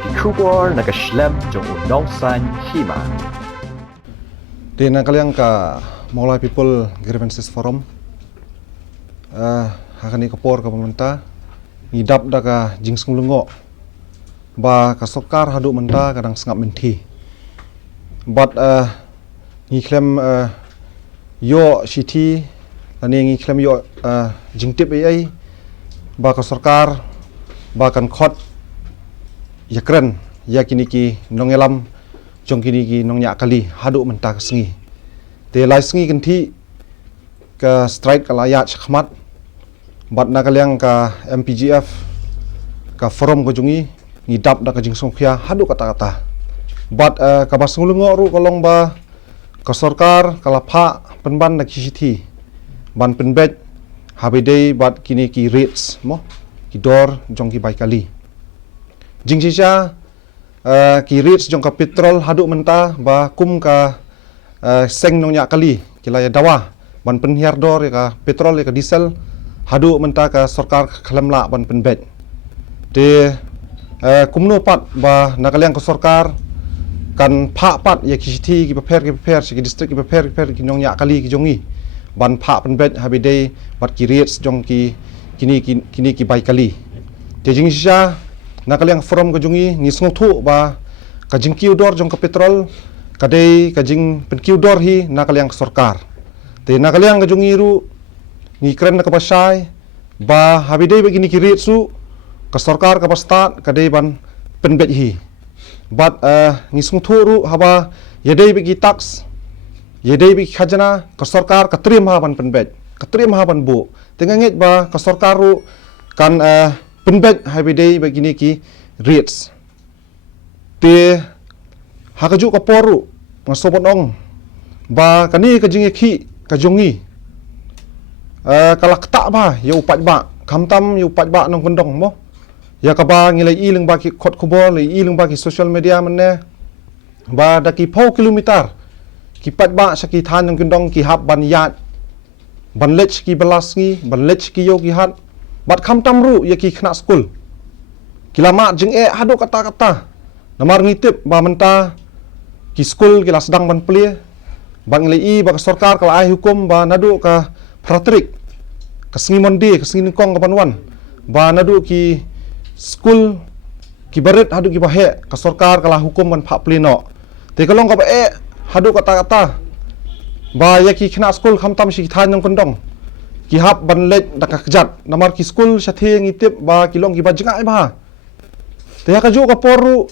ki kubor nakaslem jong unongsan hima. Di nakaliang ka Mawlay People Grievances Forum, hakani kapor ka pemerintah ngidap da ka jingsung lungo ba ka sokar hadu menta kadang sengap menti. But ngiklem yo city lani ngiklem yo jingtip ai ba ka sarkar ba kan khot yakren ya kini ki nongelam jong kini ki nongnya kali hadu menta ka sengi te lai sengi kan thi ka strike ka layat khmat bat nakaliang ka MPGF ka forum ko jungi ngidap da ka jingsong khia hadu kata-kata bat ka basngulungo ru kolong ba ka sarkar kalapha penban na kisithi ban penbet habidei bat kini ki rates mo ki dor jong ki bai kali jingsisha ki rates jong ka petrol hadu menta ba kum ka seng nongnya kali kilaya dawa ban penhiar dor ka petrol ka diesel hadu menta ka sarkar khalamla ban penbet de kumno pat ba nakaliang ka sarkar kan pha pat ya kisithi ki prepare ki district ki prepare ki nongnya kali ki jongi ban pha penbet habidei bat ki rates jong ki kini ki bai kali te jingsisha nakaliang forum ka jungi ngisngok thu ba ka jingkiu dor jong ka petrol kadai ka jing penkiu dor hi nakaliang sarkar te nakaliang ka jungi ru ngikren na ka pasai ba habidei begini ki rate su ka sarkar ka pastat kadai ban penbet hi but ngisngok thu ru haba yadei begi tax yadei begi khajana ka sarkar ka trim ha ban penbet ka trim ha ban bu tengangit ba ka sarkar ru kan penbet habidei begini ki rates te hakaju ka poru ngasobot ong ba kani ka jingi khi ka jongi kalak tak ba ya upat ba kamtam ya upat ba nong kendong mo ya ka ba ngilai i leng ba ki khot khobol i leng ba ki social media manne ba da ki pau kilometer ki pat ba saki than nong kendong ki hab ban yat ban lech ki balas ngi ban lech ki yo ki hat bat kham tamru ya ki khna school kilama jing hadu kata-kata namar ngitip ba menta ki school kila sedang ban plie bang lei ba sarkar kala ai hukum ba nadu ka pratrik ka sengi monde ka sengi ningkong ka banwan ba nadu ki school ki baret hadu ki bahe ka sarkar kala hukum ban pha plie no te kalong ka ba hadu kata-kata ba ya ki khna school kham tam si than nong kondong ki hap ban lech dak kejat namar ki school sathe ngitip ba kilong ki ba jengai ba te ka ju ka poru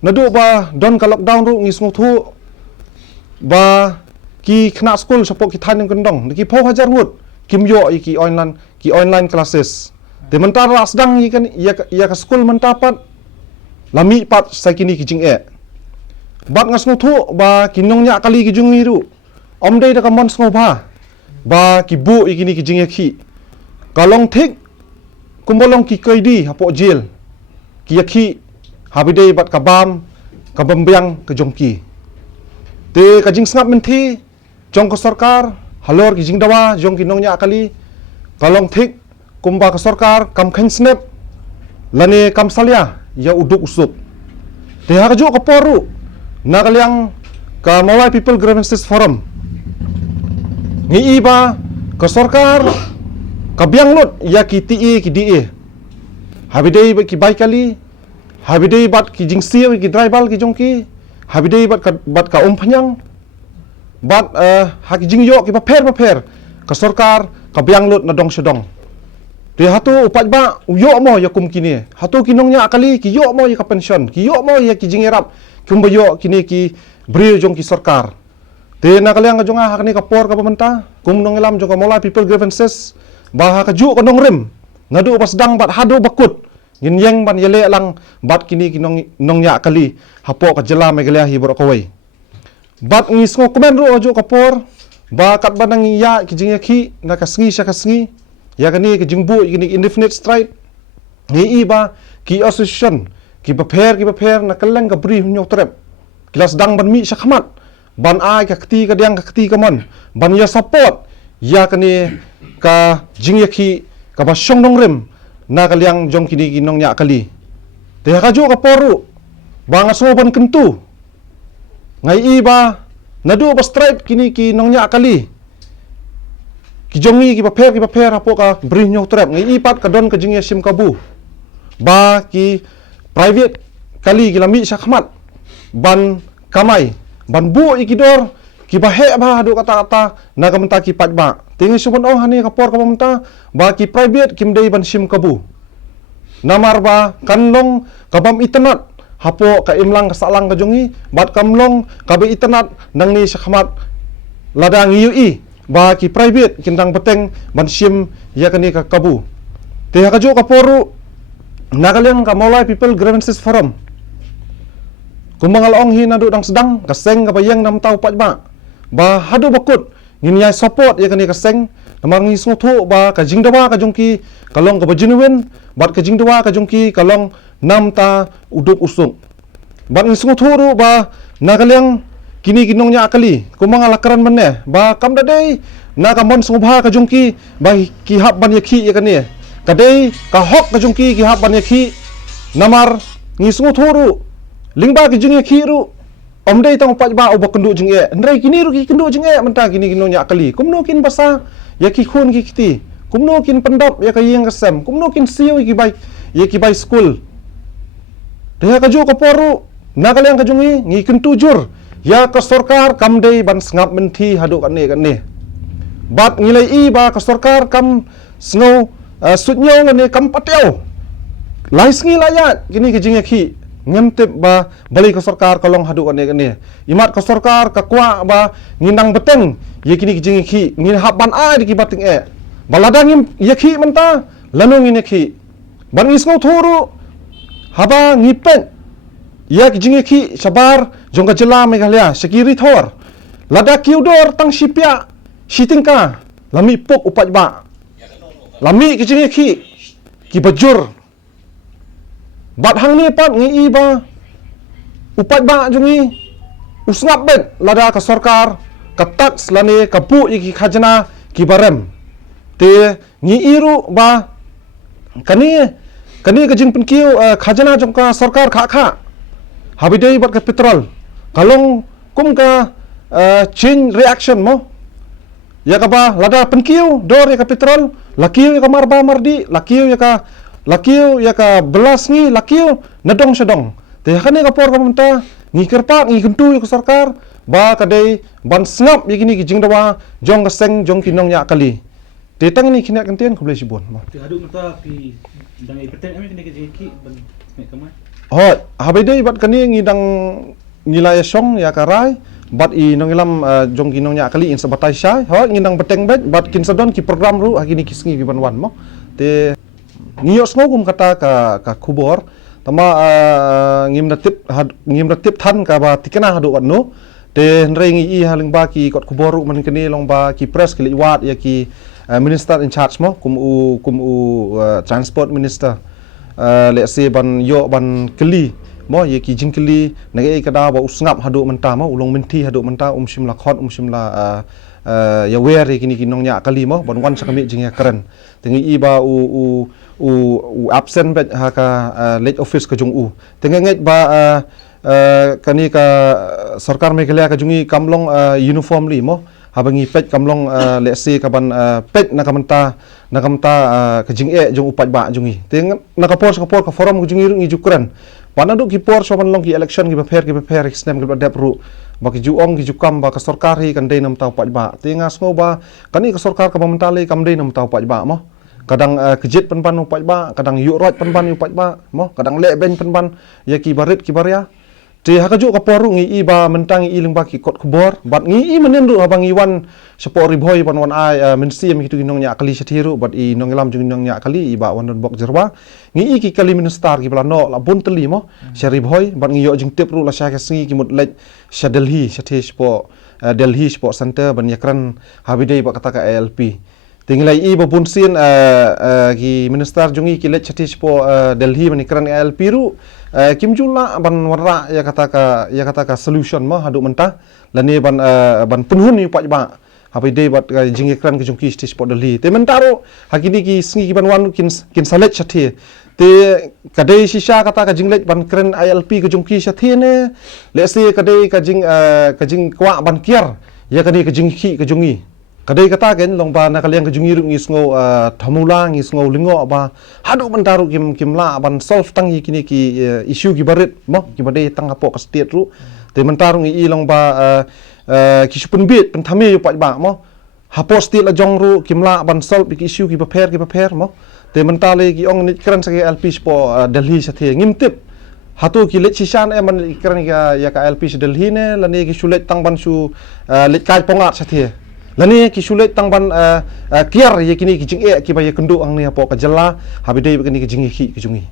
nadu ba don ka lockdown ru ngisngok thu ba ki khna school sapok ki than kendong ki pho hajar hut kim yo ki online classes te mentar ras dang yi kan ya ka school mentapat lami pat sakini ki jing bat ngasngok thu ba kinong nya kali ki jungi ru omdei da ka mon sngo ba ki bu ikini ki jing khi kalong thik kumbolong ki kaidi hapo jail ki yakhi habidei bat kabam kabambyang ke jongki te ka jing snap menti jong ka sarkar halor ki jing dawa jong ki nongnya kali kalong thik kumba ka sarkar kam khan snap lane kam salya ya uduk usuk te ha ka jo ka poru nakaliang ka Mawlay People Grievances Forum ngi iba ka sarkar kabyang lot ya ki ti ki di habidei ki bai kali habidei bat ki jingsi ki drival ki jongki habidei bat ka phanyang bat ha ki jingyo ki ba pher ka sarkar kabyang lot na dong sedong te hatu upat ba yo mo ya kum kini hatu kinongnya akali ki yo mo ya ka pension ki yo mo ya ki jingerap kumbayo kini ki brio jong ki sarkar te nakaliang ka jonga hakni ka por ka pamenta kum nongelam jong ka Mawlay People Grievances ba ka ju ka nongrim ngadu pas dang bat hadu bakut ngin yang ban yele lang bat kini ki nongnya kali hapo ka jela megalia hi bor kawai bat ngisngo komen ro ju ka por ba kat banang ya ki jing khi na ka sngi sha ka sngi ya kani ki jingbu kini indefinite strike ngi iba ki association ki prepare na kaleng ka bri nyok trep kilas dang ban mi sha khamat ban ai ka kti ka diang ka kti ka mon ban ya support ya kani ka jing khi ka ba shong dong rem na kaliang jong kini kinong nya kali Te kaju ka poru ba ngasoban kentu. Ngai i ba nadu ba straight kini ki nongnya kali. Ki jongi ki ba per apo ka bri nyok trap ngai i pat ka don ka jingya sim kabu. Ba ki private kali ki lami syakmat ban kamai ban bu ikidor ki ba he ba adu kata-kata na ka menta ki pat ba. Tingi subon oh hani kapor ka menta ba ki private kim dei ban sim kabu. Namar ba kanlong kabam internet hapo ka imlang ka salang ka jongi bat kamlong kabe internet nang ni syakmat ladang UI ba ki private kintang beteng ban sim ya kani ka kabu. Te ka jo ka poru nagalang ka Molai People Grievances Forum. Kumangal ong hinadu dang sedang kaseng ka bayang nam tau pat ba. Ba hadu bakut ngin yai support ya kani kaseng namang ngi sotho ba ka jingdawa ka jongki kalong ka bajinuwen bat ka jingdawa ka jongki kalong nam ta uduk usung. Bat ngi sotho ru ba nagalang kini ginongnya akali kumangal lakaran menne ba kam dadai na ka mon sungba ka jongki ba ki hab ban yakhi ya kani kadai ka hok ka jongki ki hab ban yakhi namar ngi sotho ru lingba ki jing yakhi ru omdei tang pat ba obak kendu jing e ndrai kini ru ki kendu jing e menta kini ginongnya akali kumno kin basa yaki khun ki kiti kumno kin pendop ya kayeng kasem kumno kin siu ki bai ya ki bai school dia ka jo ka poru nagalang ka jungi ngi kentu jur ya ka sarkar kam dei ban sngap menti hadu kan ne bat ngilai i ba ka sarkar kam snow sutnyo ne kam patyau lais ngi layat kini ki jing yakhi ngemtip ba bali ka sarkar kalong hadu kan ne imat ka sarkar ka kwa ba nginang beteng ye kini ki jing yakhi ngin haban ai di ki bating e baladang im yakhi menta lanung in yakhi ban isno thuru haba ngipet ya ki jing yakhi sabar jongka jela Meghalaya sekiri thor lada kiudor tang sipya sitingka lami pok upat ba lami ki jing yakhi ki bajur bat hang ni pat ngi iba upat ba jungi usngap bet lada ka sarkar ka tax lani ka bu iki khajana ki barem te ngi iru ba kani ka jing penkiu khajana jongka sarkar kha habidei bat ka petrol kalong kum ka chain reaction mo ya ka ba lada penkiu dor ya ka petrol lakiu ya ka marba mardi lakiu ya ka belas ngi lakiu nadong sedong te khani ka por ka menta ngi kerpak ngi kentu ya ka sarkar ba kadai ban sngap ya kini ki jingdawa jong ka seng jong kinong nya kali te tang ni kina kentian ku boleh sibon ma te adu mata pi dangai peteng ami kini ke jeki ban mek kamai hot habidei bat kani ngi dang ngilaya song ya karai bat i nongilam jong kinong nya kali in sabatai syai hot ngindang beteng bet bat kin sadon ki program ru hakini kisngi ki ban wan mo te ngiyos ngogum kata ka kubor tama ngim natip than ka ba tikena hadu wat no te nrei ngi i haling ba ki kot kuboru man kini long ba ki press ki liwat ya ki minister in charge mo kum u transport minister let's say ban yo ban keli mo ye ki jingkeli nage kada ba usngap hadu menta mo ulong menti hadu menta shimla khot shimla ya wer kini kinong nya kali mo ban wan sakami jingya keren tengi i ba u absent bet ha ka late office ka jung u tengi nget ba kani ka sarkar Meghalaya ka jungi kamlong uniform li mo habangi pet kamlong let's say kaban pet nakamenta ka jing e jung upat ba jungi teng nakapor ka forum ka jungi ngi jukran panadu ki por so long ki election ki prepare exnem ki dep ru baki juong ki jukam ba ka sarkar hi kan dei nam tau pat ba tenga sngo ba kani ka sarkar ka mentale kam dei nam tau pat ba mo kadang kejit penpan upat ba kadang yurot penpan upat ba mo kadang le ben penpan ya ki barit ki barya te hakaju ka poru ngi i ba mentang i lingba ki kot kubor bat ngi i menendu habang iwan sepo riboy ban wan ai mensi mi hitu ginong nya kali sethiru bat i nongilam jung ginong nya kali i ba wan bok jerwa ngi i ki kali minister ki plano la bun teli mo seriboy bat ngi yo jing tip ru la sha ka singi ki mut lej sha delhi sethe sepo delhi sport center ban yakran habidei ba kata ka ALP tinggalai i ba bun sin ki minister jungi ki lej sethe sepo delhi ban yakran ALP ru Kim Jula ban warra ya kata ka solution ma hadu mentah lani ban penhun ni pak ba hapai dei bat jingikran ke jungki stis pot dali te mentaro hakini ki sngi ki ban wan kin salet chathe te kadai shisha kata ka jinglek ban kren ILP ke jungki sathine le se kadai ka jing kwa ban kiar ya kadai ka jingki ke jungi kadai kata ken long ba na kaliang ke jungi ru ngis ngo thamula ngis ngo lingo ba hadu ban daru kim la ban solve tang yi kini ki issue ki barit mo ki badai tang apo ka state ru te mentarung i long ba ki supun bit pen thame yu pa ba mo hapo state la jong ru kim la ban solve ki issue ki prepare mo te mentale ki ong ni kran sa LP spo Delhi sa the ngimtip hatu ki let sishan man kran ya ka LP sa Delhi ne lani ki sulet tang ban su let kai pongat sa the lani ki sulet tang ban kiar ye kini ki jing e ki ba ye kendu ang ni apo ka jalla habidai begini ki jing ki jungi